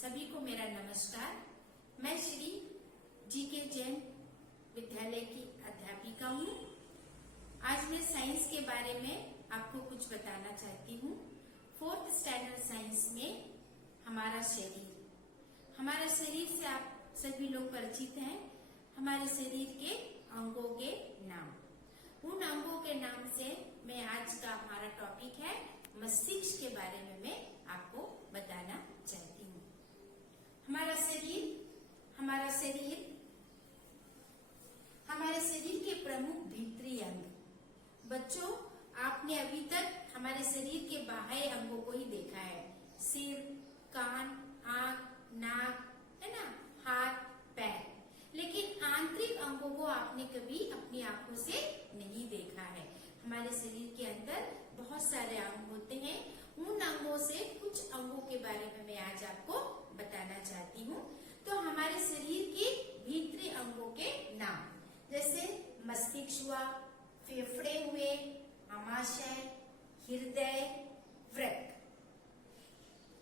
सभी को मेरा नमस्कार। मैं श्री जी के जैन विद्यालय की अध्यापिका हूँ। आज मैं साइंस के बारे में आपको कुछ बताना चाहती हूँ। 4th स्टैंडर्ड साइंस में हमारा शरीर से आप सभी लोग परिचित हैं। हमारे शरीर के अंगों के नाम, उन अंगों के नाम से मैं आज का हमारा टॉपिक है मस्तिष्क के बारे में मैं आपको बताना चाहती हूँ। हमारे शरीर के प्रमुख भीतरी अंग। बच्चों, आपने अभी तक हमारे शरीर के बाह्य अंगों को ही देखा है, सिर, कान, आंख, नाक, है ना, हाथ, पैर। लेकिन आंतरिक अंगों को आपने कभी अपनी आंखों से नहीं देखा है। हमारे शरीर के अंदर बहुत सारे अंग होते हैं। उन अंगों से कुछ अंगों के बारे में मैं आज आपको बताना चाहती हूँ। तो हमारे शरीर के भीतरी अंगों के नाम जैसे मस्तिष्क हुआ, फेफड़े हुए, आमाशय, हृदय, वृक्क।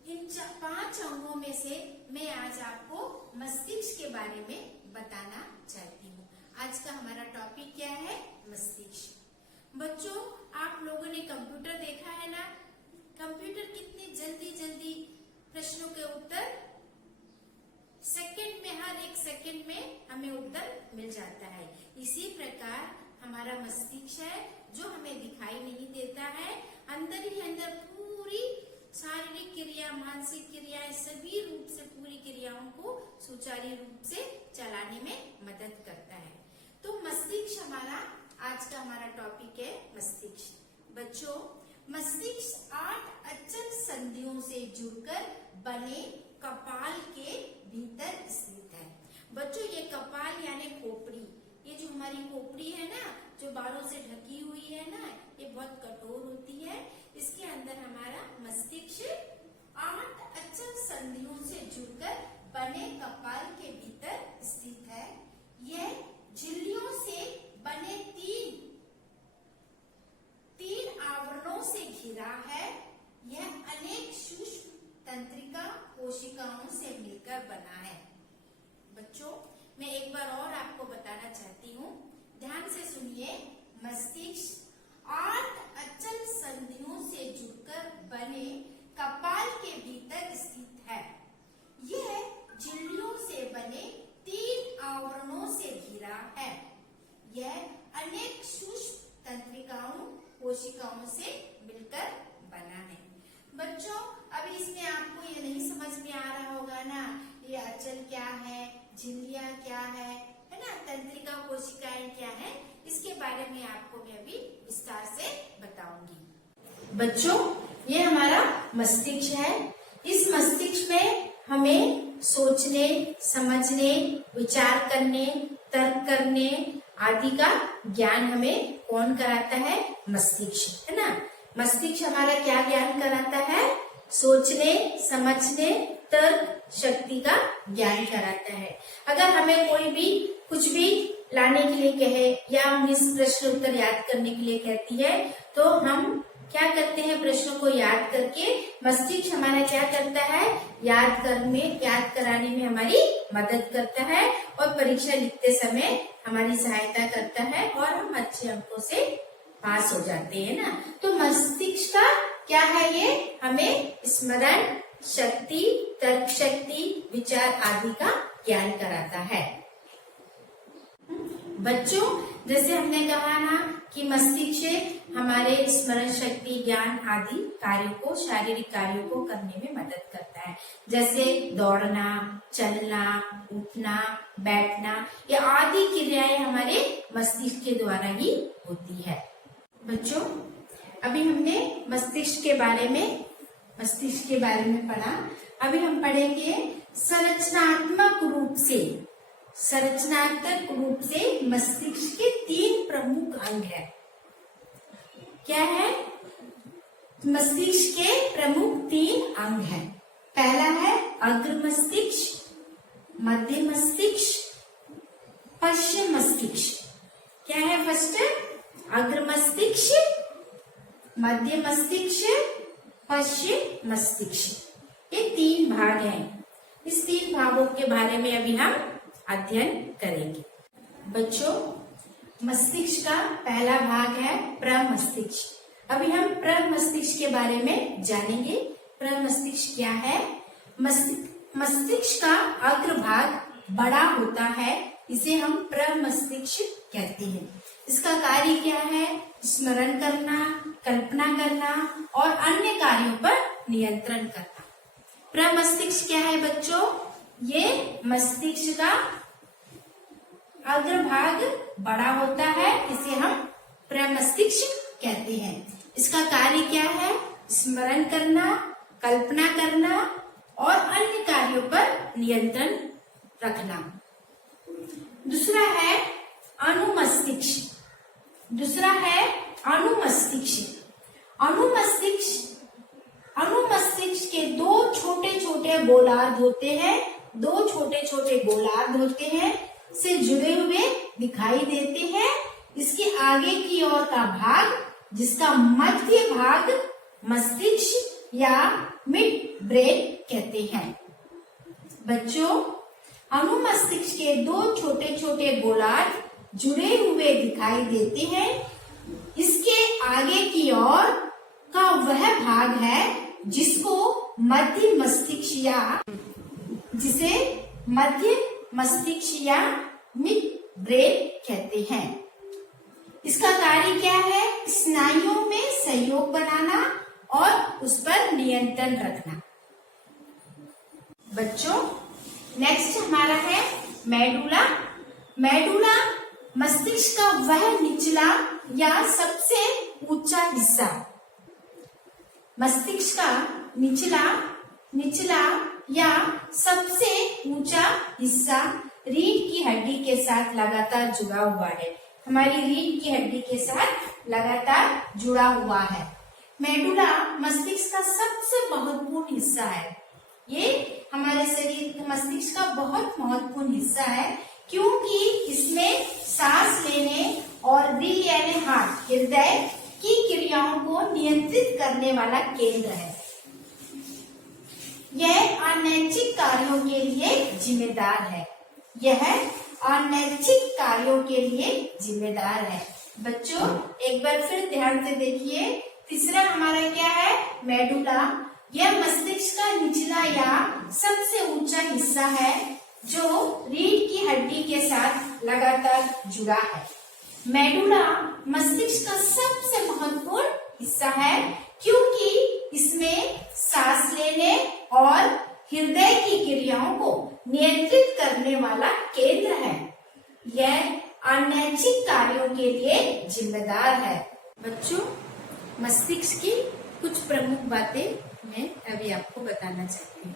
इन 5 अंगों में से मैं आज आपको मस्तिष्क के बारे में बताना चाहती हूँ। आज का हमारा टॉपिक क्या है? मस्तिष्क। बच्चों, आप लोगों ने कंप्यूटर देखा है ना? कंप्यूटर कितनी जल्दी प्रश्नों के उत्तर सेकंड में, हर एक सेकंड में हमें उत्तर मिल जाता है। इसी प्रकार हमारा मस्तिष्क है जो हमें दिखाई नहीं देता है। अंदर ही अंदर पूरी शारीरिक क्रिया, मानसिक क्रियाएं, सभी रूप से पूरी क्रियाओं को सुचारू रूप से चलाने में मदद करता है। तो मस्तिष्क आज का हमारा टॉपिक है मस्तिष्क। बच्चों, मस्तिष्क 8 अचल संधियों से जुड़कर बने कपाल के भीतर स्थित है। बच्चों, ये कपाल यानी खोपड़ी, ये जो हमारी खोपड़ी है ना, जो बालों से ढकी हुई है ना, ये बहुत कठोर होती है। इसके अंदर हमारा मस्तिष्क 8 अचल संधियों से जुड़कर बने कपाल के भीतर स्थित है। यह झिल्लियों से बने तीन आवरणों से घिरा है। यह अनेक सूक्ष्म तंत्रिका कोशिकाओं से मिलकर बना है। बच्चों, मैं एक बार और आपको बताना चाहती हूँ, ध्यान से सुनिए। मस्तिष्क 8 अचल संधियों से जुड़कर बने कपाल के भीतर स्थित है। यह झिल्लियों से बने 3 आवरणों से घिरा है। यह अनेक सूक्ष्म तंत्रिकाओं कोशिकाओं से मिलकर बना है। बच्चों, अब इसमें आपको ये नहीं समझ में आ रहा होगा ना, ये अचल क्या है, झिल्लियां क्या है ना, तंत्रिका कोशिकाएं क्या है, इसके बारे में आपको मैं अभी विस्तार से बताऊंगी। बच्चों, ये हमारा मस्तिष्क है। इस मस्तिष्क में हमें सोचने, समझने, विचार करने, तर्क करने आदि का ज्ञान हमें कौन कराता है? मस्तिष्क, है ना। मस्तिष्क हमारा क्या ज्ञान कराता है? सोचने, समझने, तर्क शक्ति का ज्ञान कराता है। अगर हमें कोई भी कुछ भी लाने के लिए कहे या हम इस प्रश्न उत्तर याद करने के लिए कहती है, तो हम क्या करते हैं? प्रश्नों को याद करके मस्तिष्क हमारा क्या करता है? याद कराने में हमारी मदद करता है और परीक्षा लिखते समय हमारी सहायता करता है और हम अच्छे अंकों से पास हो जाते हैं ना। तो मस्तिष्क का क्या है? ये हमें स्मरण शक्ति, तर्क शक्ति, विचार आदि का ज्ञान कराता है। बच्चों, जैसे हमने कहा ना कि मस्तिष्क हमारे स्मरण शक्ति, ज्ञान आदि कार्यों को, शारीरिक कार्यों को करने में मदद करता है। जैसे दौड़ना, चलना, उठना, बैठना, ये आदि क्रियाएं हमारे मस्तिष्क के द्वारा ही होती है। बच्चों, अभी हमने मस्तिष्क के बारे में पढ़ा। अभी हम पढ़ेंगे संरचनात्मक रूप से मस्तिष्क के 3 प्रमुख अंग है। क्या है? मस्तिष्क के प्रमुख 3 अंग हैं। पहला है अग्र मस्तिष्क, मध्य मस्तिष्क, पश्चिम मस्तिष्क। क्या है? फर्स्ट अग्र मस्तिष्क, मध्य मस्तिष्क, पश्चिम मस्तिष्क। ये 3 भाग हैं। इस 3 भागों के बारे में अभी हम अध्ययन करेंगे। बच्चों, मस्तिष्क का पहला भाग है प्रमस्तिष्क। अभी हम प्रमस्तिष्क के बारे में जानेंगे। प्रमस्तिष्क क्या है? मस्तिष्क का अग्रभाग बड़ा होता है, इसे हम प्रमस्तिष्क कहते हैं। इसका कार्य क्या है? स्मरण करना, कल्पना करना और अन्य कार्यों पर नियंत्रण करना। प्रमस्तिष्क क्या है बच्चों? ये मस्तिष्क का अग्रभाग बड़ा होता है, इसे हम प्रमस्तिष्क कहते हैं। इसका कार्य क्या है? स्मरण करना, कल्पना करना और अन्य कार्यों पर नियंत्रण रखना। दूसरा है अनुमस्तिष्क। अनुमस्तिष्क के 2 छोटे-छोटे गोलार्ध होते हैं। 2 छोटे-छोटे गोलार्ध होते हैं, से जुड़े हुए दिखाई देते हैं। इसके आगे की ओर का भाग, जिसका मध्य भाग मस्तिष्क या मिड ब्रेन कहते हैं। बच्चों, अनुमस्तिष्क के 2 छोटे-छोटे गोलार्ध जुड़े हुए दिखाई देते हैं। इसके आगे की ओर का वह भाग है जिसे मध्य मस्तिष्क या मिड ब्रेन कहते हैं। इसका कार्य क्या है? स्नायुओं में सहयोग बनाना और उस पर नियंत्रण रखना। बच्चों, नेक्स्ट हमारा है मेडुला। मेडुला मस्तिष्क का वह निचला या सबसे ऊंचा हिस्सा। मस्तिष्क का निचला या सबसे ऊंचा हिस्सा रीढ़ की हड्डी के साथ लगातार जुड़ा हुआ है। हमारी रीढ़ की हड्डी के साथ लगातार जुड़ा हुआ है। मेडुला मस्तिष्क का सबसे महत्वपूर्ण हिस्सा है। ये हमारे शरीर मस्तिष्क का बहुत महत्वपूर्ण हिस्सा है, क्योंकि इसमें सांस लेने और दिल यानी हार्ट, हृदय की क्रियाओं को नियंत्रित करने वाला केंद्र है। यह अनैच्छिक कार्यों के लिए जिम्मेदार है। बच्चों, एक बार फिर ध्यान से देखिए। तीसरा हमारा क्या है? मेडुला। यह मस्तिष्क का निचला या सबसे ऊंचा हिस्सा है जो रीढ़ की हड्डी के साथ लगातार जुड़ा है। मेडुला मस्तिष्क का सबसे महत्वपूर्ण हिस्सा है, क्योंकि इसमें सांस लेने और हृदय की क्रियाओं को नियंत्रित करने वाला केंद्र है। यह अनैच्छिक कार्यों के लिए जिम्मेदार है। बच्चों, मस्तिष्क की कुछ प्रमुख बातें मैं अभी आपको बताना चाहती हूँ,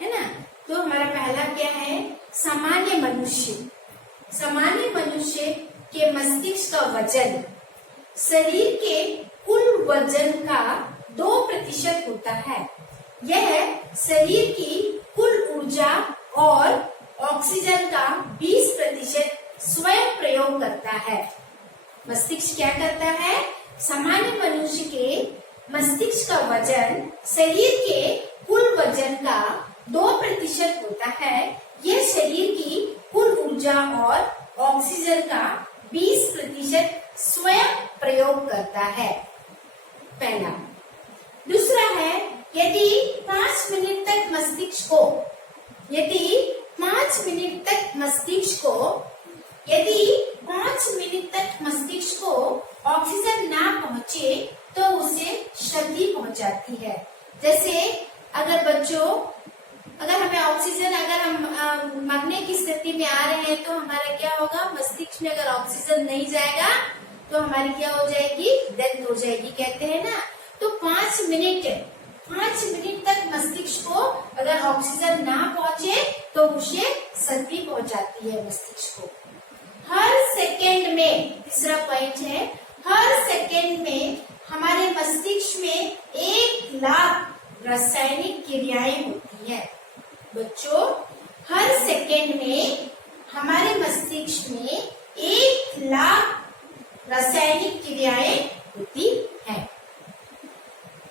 है ना? तो हमारा पहला क्या है? सामान्य मनुष्य के मस्तिष्क का वजन शरीर के कुल वजन का 2% होता है। यह शरीर की कुल ऊर्जा और ऑक्सीजन का 20% स्वयं प्रयोग करता है। मस्तिष्क क्या करता है? सामान्य मनुष्य के मस्तिष्क का वजन शरीर के कुल वजन का 2% होता है। यह शरीर की कुल ऊर्जा और ऑक्सीजन का 20% स्वयं प्रयोग करता है। पहला। दूसरा है, यदि 5 मिनट तक मस्तिष्क को ऑक्सीजन ना पहुंचे तो उसे क्षति पहुंचाती है। जैसे अगर हमें ऑक्सीजन, अगर हम मरने की स्थिति में आ रहे हैं तो हमारा क्या होगा? मस्तिष्क में अगर ऑक्सीजन नहीं जाएगा तो हमारी क्या हो जाएगी? डेथ हो जाएगी, कहते हैं ना। तो 5 मिनट तक मस्तिष्क को अगर ऑक्सीजन ना पहुंचे तो उसे क्षति पहुंचाती है मस्तिष्क को। हर सेकेंड में, तीसरा पॉइंट है, हर सेकेंड में हमारे मस्तिष्क में 1 लाख रासायनिक क्रियाएं होती है। बच्चों, हर सेकेंड में हमारे मस्तिष्क में 1 लाख रासायनिक क्रियाएं होती है।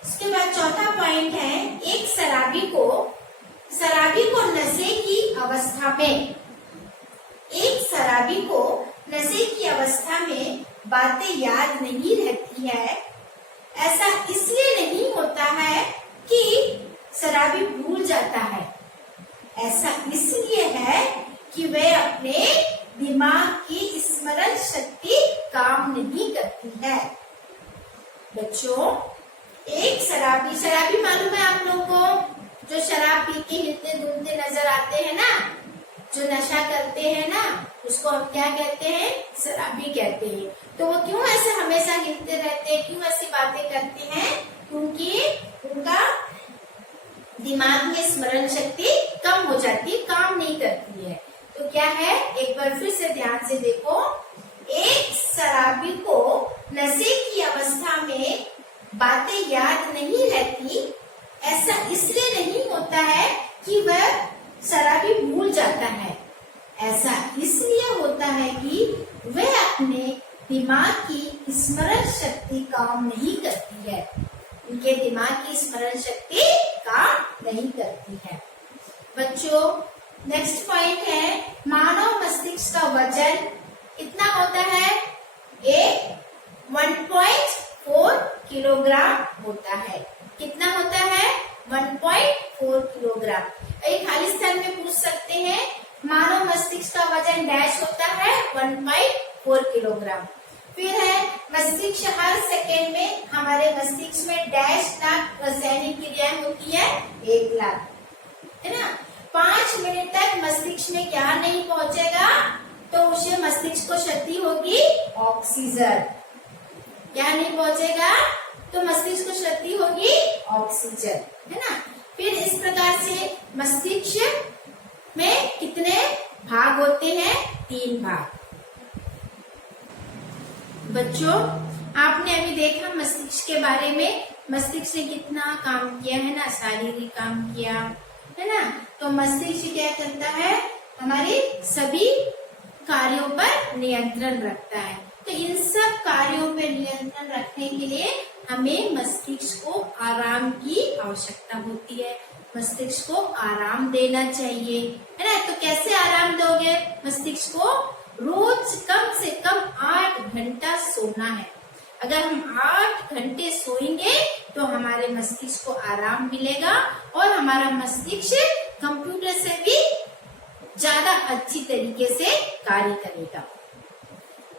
इसके बाद चौथा पॉइंट है, एक शराबी को अवस्था में। एक शराबी को नशे की अवस्था में बातें याद नहीं रहती है। ऐसा इसलिए नहीं होता है कि शराबी भूल जाता है, ऐसा इसलिए है कि वह अपने दिमाग की स्मरण शक्ति काम नहीं करती है। बच्चों, एक शराबी मालूम है आप लोगों को, जो शराब पी के हिलते डुलते नजर आते हैं ना, जो नशा करते हैं ना, उसको हम क्या कहते हैं? शराबी कहते हैं। तो वो क्यों ऐसे हमेशा हिलते रहते हैं, क्यों ऐसी बातें करते हैं? क्योंकि उनका दिमाग में स्मरण शक्ति कम हो जाती है, काम नहीं करती है। तो क्या है, एक बार फिर से ध्यान से देखो, एक शराबी को नशे की अवस्था में बातें याद नहीं रहती। ऐसा इसलिए नहीं होता है कि वह शराबी भूल जाता है, ऐसा इसलिए होता है कि वह अपने दिमाग की स्मरण शक्ति काम नहीं करती है। उनके दिमाग की स्मरण शक्ति काम नहीं करती है। बच्चों, नेक्स्ट पॉइंट है, मानव मस्तिष्क का वजन कितना होता है? 1.4 किलोग्राम होता है। कितना होता है? 1.4 किलोग्राम। एक खाली स्थान में पूछ सकते हैं, मानव मस्तिष्क का वजन डैश होता है 1.4 किलोग्राम। फिर है, मस्तिष्क हर सेकेंड में, हमारे मस्तिष्क में डैश लाख रासायनिक क्रियाएं होती है, 1 लाख, है ना। 5 मिनट तक मस्तिष्क में क्या नहीं पहुंचेगा, तो उसे मस्तिष्क को क्षति होगी, ऑक्सीजन। क्या नहीं पहुंचेगा, तो मस्तिष्क को क्षति होगी, ऑक्सीजन, है ना। फिर इस प्रकार से मस्तिष्क में कितने भाग होते हैं? 3 भाग। बच्चों, आपने अभी देखा मस्तिष्क के बारे में, मस्तिष्क ने कितना काम किया है ना, शारीरिक काम किया है ना। तो मस्तिष्क क्या करता है? हमारे सभी कार्यों पर नियंत्रण रखता है। तो इन सब कार्यों पर नियंत्रण रखने के लिए हमें मस्तिष्क को आराम की आवश्यकता होती है। मस्तिष्क को आराम देना चाहिए, है ना। तो कैसे आराम दोगे मस्तिष्क को? रोज कम से कम 8 घंटा सोना है। अगर हम 8 घंटे सोएंगे तो हमारे मस्तिष्क को आराम मिलेगा और हमारा मस्तिष्क कंप्यूटर से भी ज्यादा अच्छी तरीके से कार्य करेगा।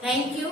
Thank you.